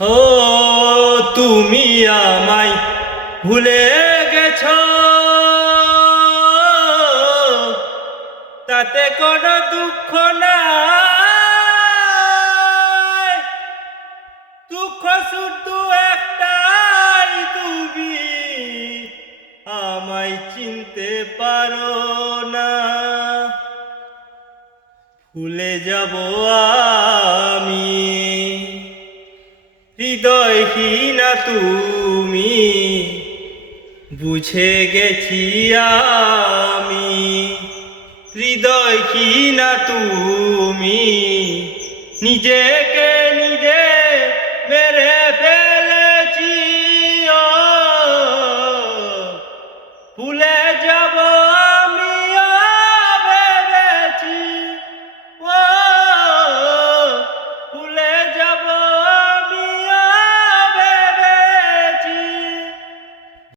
ও তুমি আমায় ভুলে গেছ, তাতে কোনো দুঃখ নাই। দুঃখ শুধু একটাই, তুমি আমায় চিনতে পারো না। ভুলে যাব আমি, হৃদয়হীনা তুমি, বুঝে গেছি আমি। হৃদয়হীনা তুমি, নিজেকে